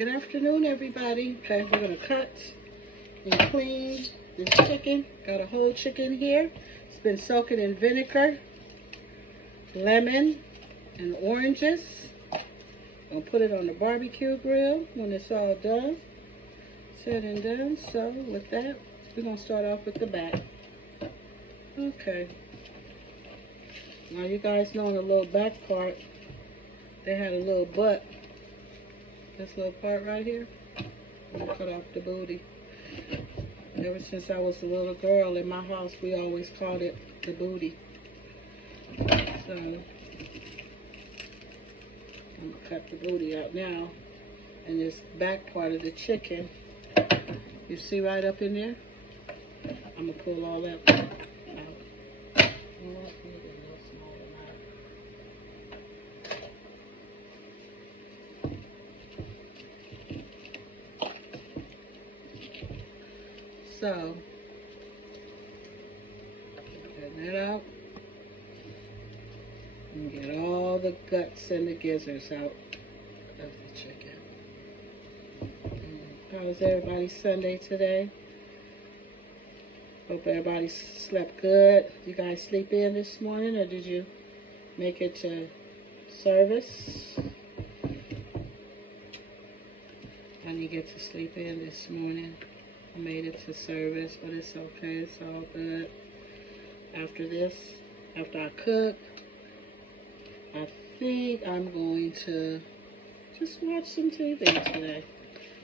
Good afternoon, everybody. Okay, we're gonna cut and clean this chicken. Got a whole chicken here. It's been soaking in vinegar, lemon, and oranges. Gonna put it on the barbecue grill when it's all done, said and done. So with that, we're gonna start off with the back. Okay. Now you guys know in the little back part, they had a little butt. This little part right here. I'm gonna cut off the booty. Ever since I was a little girl in my house, we always called it the booty. So I'm gonna cut the booty out now. And this back part of the chicken, you see right up in there? I'm gonna pull all that out. So, get that out and get all the guts and the gizzards out of the chicken. How was everybody's Sunday today? Hope everybody slept good. You guys sleep in this morning, or did you make it to service? I didn't get to sleep in this morning. I made it to service, but it's okay. It's all good. After this, after I cook, I think I'm going to just watch some TV today.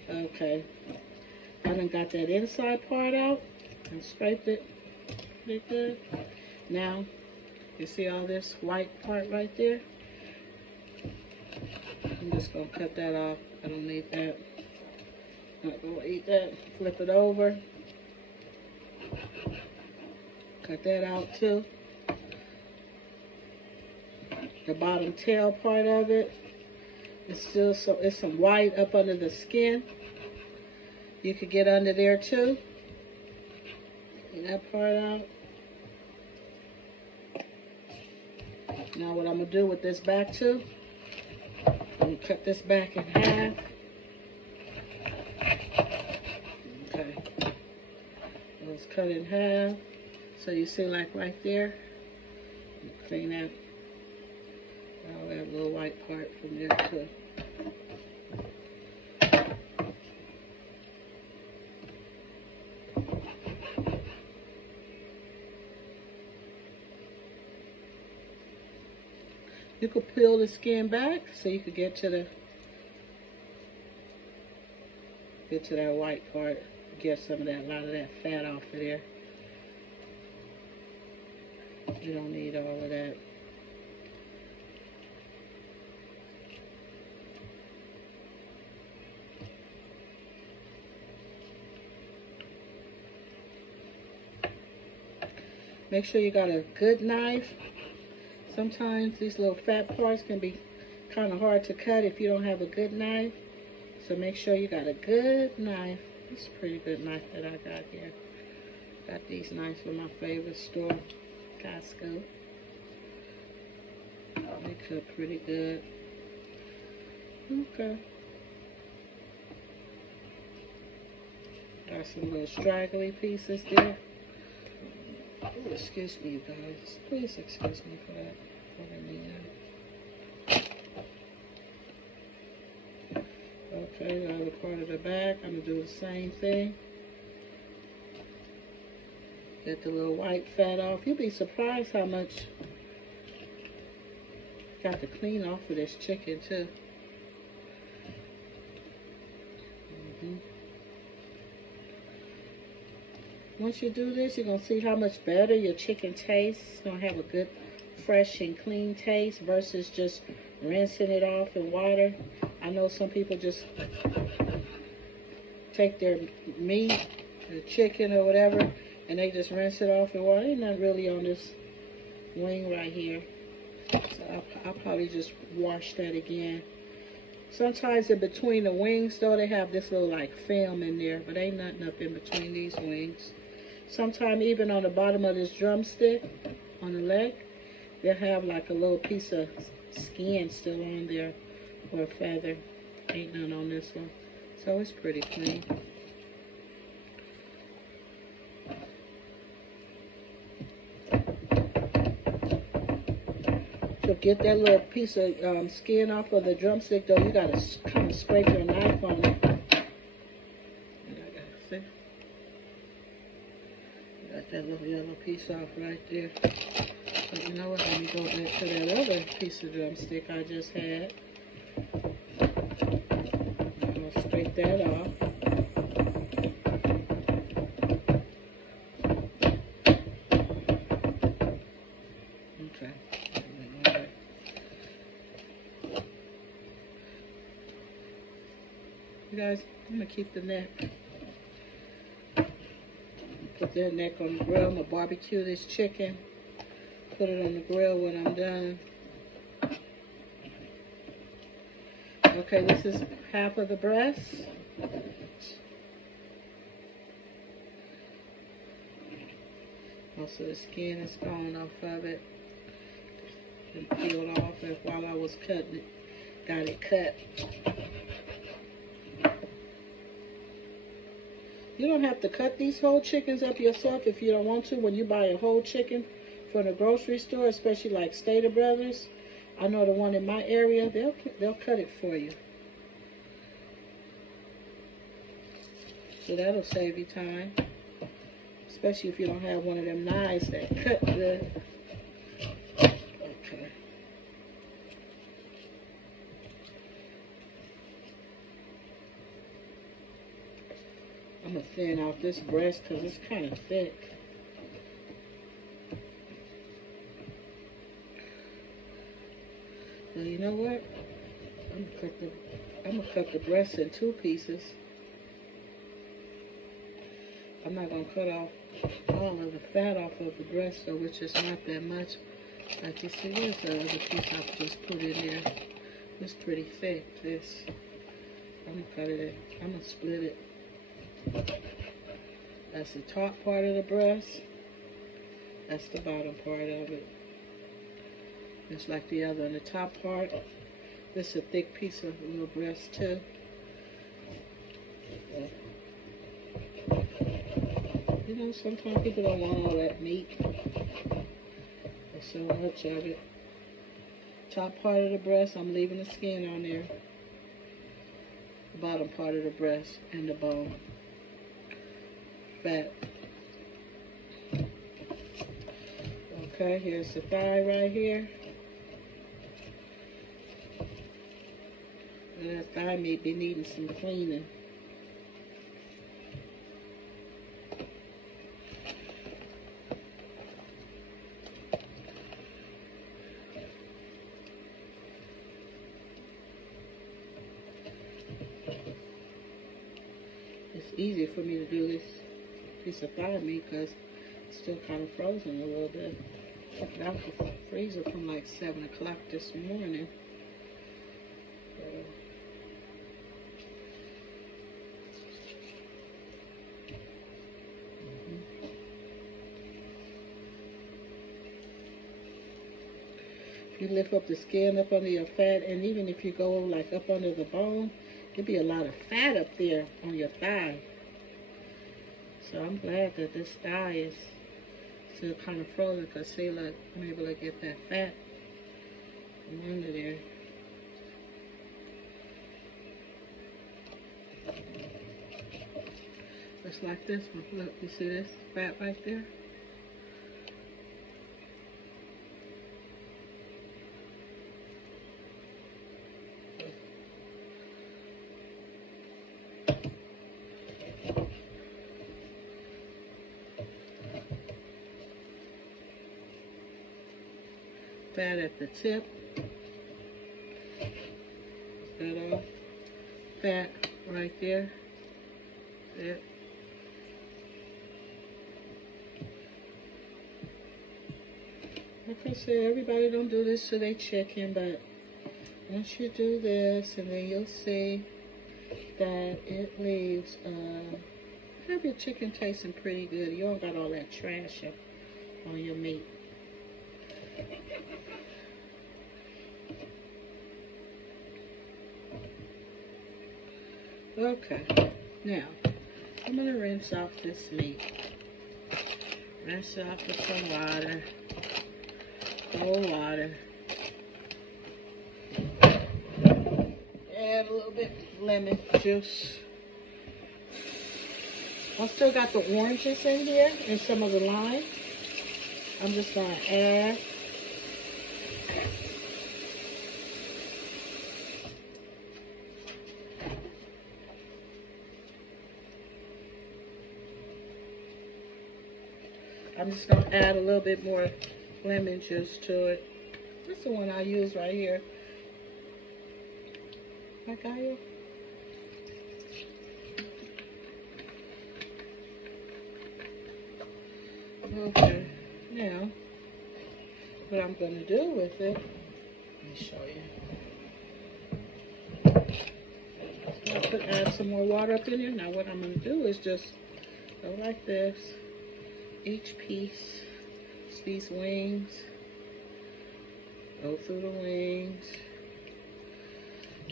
Okay. I done got that inside part out and scraped it pretty good. Now, you see all this white part right there? I'm just going to cut that off. I don't need that. Not gonna eat that. Flip it over. Cut that out too. The bottom tail part of it, it's still it's some white up under the skin. You could get under there too. Get that part out. Now what I'm gonna do with this back too, I'm gonna cut this back in half. Okay, let's cut in half. So you see, like right there, clean out all that little white part from there too. You could peel the skin back so you could get to that white part. Get some of that, a lot of that fat off of there. You don't need all of that. Make sure you got a good knife. Sometimes these little fat parts can be kind of hard to cut if you don't have a good knife. So make sure you got a good knife. It's a pretty good knife that I got here. Got these knives from my favorite store, Costco. They cut pretty good. Okay. Got some little straggly pieces there. Oh, excuse me, you guys. Please excuse me for that. I didn't mean that. Okay, the other part of the back, I'm going to do the same thing. Get the little white fat off. You'll be surprised how much got to clean off of this chicken too. Once you do this, you're going to see how much better your chicken tastes. It's going to have a good, fresh and clean taste versus just rinsing it off in water. I know some people just take their meat, the chicken or whatever, and they just rinse it off in water. Ain't nothing really on this wing right here. So I'll probably just wash that again. Sometimes in between the wings, though, they have this little like film in there, but ain't nothing up in between these wings. Sometimes even on the bottom of this drumstick, on the leg, they'll have like a little piece of skin still on there, or a feather. Ain't none on this one. So it's pretty clean. To get that little piece of skin off of the drumstick, though, you gotta kind of scrape your knife on it. And I gotta see. Got that little yellow piece off right there. But you know what? Let me go back to that other piece of drumstick I just had. I'm gonna scrape that off. Okay. You guys, I'm gonna keep the neck. Put that neck on the grill. I'm gonna barbecue this chicken. Put it on the grill when I'm done. Okay, this is half of the breast. Most of the skin is gone off of it. And peeled off it while I was cutting it. Got it cut. You don't have to cut these whole chickens up yourself if you don't want to. When you buy a whole chicken from the grocery store, especially like Stater Brothers, I know the one in my area, they'll cut it for you. So that'll save you time, especially if you don't have one of them knives that cut good. Okay. I'm gonna thin out this breast because it's kind of thick. Well, you know what? I'm gonna cut the breast in 2 pieces. I'm not gonna cut off all of the fat off of the breast, though, which is not that much. Like you see, there's the other piece I just put in there. It's pretty thick. This. I'm gonna cut it in. I'm gonna split it. That's the top part of the breast. That's the bottom part of it. Just like the other on the top part. This is a thick piece of little breast too. You know, sometimes people don't want all that meat. There's so much of it. Top part of the breast, I'm leaving the skin on there. The bottom part of the breast and the bone. Fat. Okay, here's the thigh right here. And that thigh may be needing some cleaning. It's easy for me to do this piece of thigh meat because it's still kind of frozen a little bit. Took it out the freezer from like 7 o'clock this morning. If you lift up the skin up under your fat, and even if you go like up under the bone, there'll be a lot of fat up there on your thigh. So I'm glad that this thigh is still kind of frozen, because see, look, I'm able to get that fat from under there. Just like this one. Look, you see this fat right there? Fat at the tip. That off. Fat right there. There. Like I said, everybody don't do this to their chicken, but once you do this, and then you'll see that it leaves, have your chicken tasting pretty good. You don't got all that trash on your meat. Okay, now I'm gonna rinse off this meat. Rinse it off with some water, cold water. Add a little bit of lemon juice. I still got the oranges in here and some of the lime. I'm just gonna add. I'm just gonna add a little bit more lemon juice to it. That's the one I use right here. Okay. Okay, now what I'm going to do with it, let me show you. I'll add some more water up in here. Now what I'm going to do is just go like this. Each piece, these wings, go through the wings,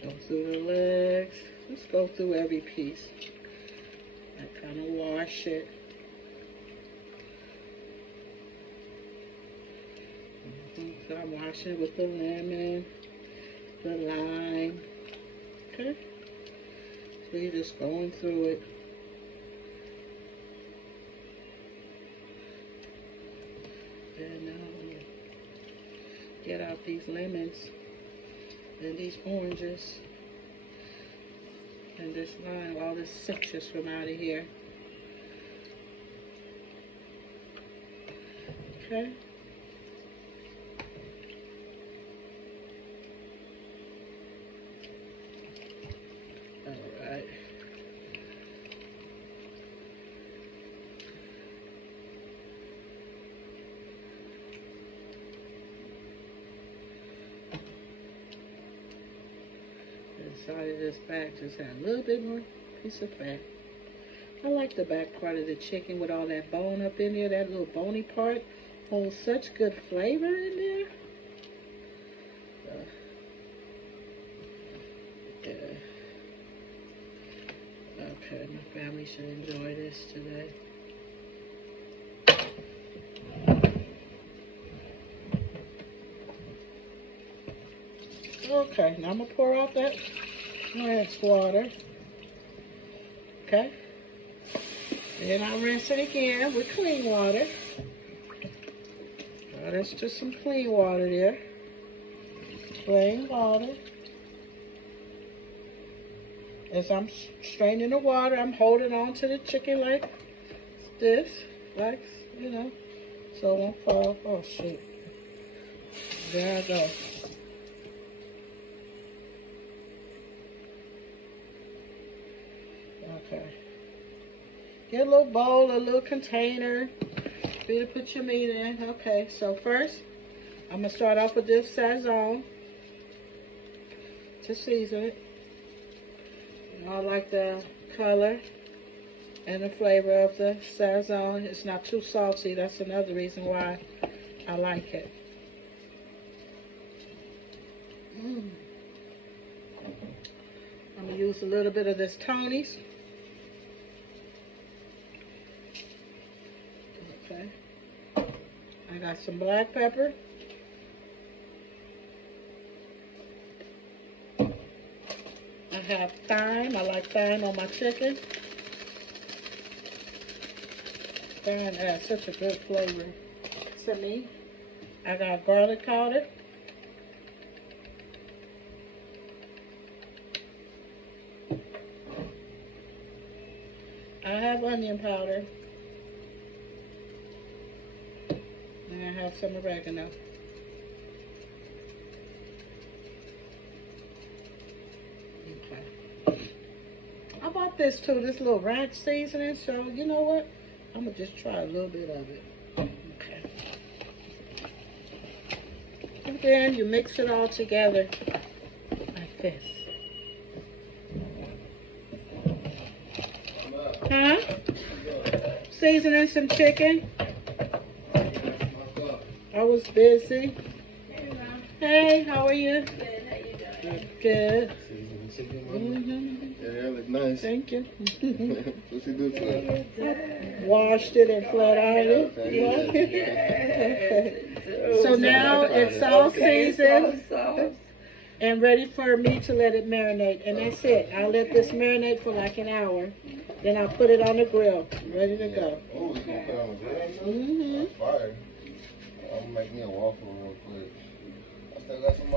go through the legs. Just go through every piece. I kind of wash it. So I'm washing it with the lemon, the lime. Okay? So you're just going through it. And get out these lemons and these oranges and this lime, all this citrus from out of here. Okay? Alright. Inside of this back just had a little bit more piece of fat. I like the back part of the chicken with all that bone up in there. That little bony part holds such good flavor in there. Yeah. Okay, my family should enjoy this today. Okay, now I'm going to pour out that rinse water. Okay. Then I'll rinse it again with clean water. That's just some clean water there. Plain water. As I'm straining the water, I'm holding on to the chicken like this. Like, you know, so it won't fall. Oh, shoot. There I go. Okay. Get a little bowl, a little container for you to put your meat in. Okay, so first, I'm going to start off with this Sazon to season it. I like the color and the flavor of the Sazon. It's not too salty. That's another reason why I like it. I'm going to use a little bit of this Tony's. Okay. I got some black pepper. I have thyme. I like thyme on my chicken. Thyme adds such a good flavor to me. I got garlic powder. I have onion powder. And I have some oregano. Okay. I bought this too, this little ranch seasoning, so you know what? I'm gonna just try a little bit of it. Okay. And then you mix it all together like this. Huh? Seasoning some chicken. I was busy. Hey, how are you? Good, how you doing? Good. Seasoning chicken. Mm-hmm. Yeah, like nice. Thank you. What's he do to it? Washed it and flat ironed it. Yeah. So now it's all seasoned and ready for me to let it marinate. And that's it. I'll let this marinate for like an hour. Then I'll put it on the grill, ready to go. Oh, it's gonna put it on the grill? Mm-hmm. That's fire. I'm gonna make me a waffle real quick. I still got some more.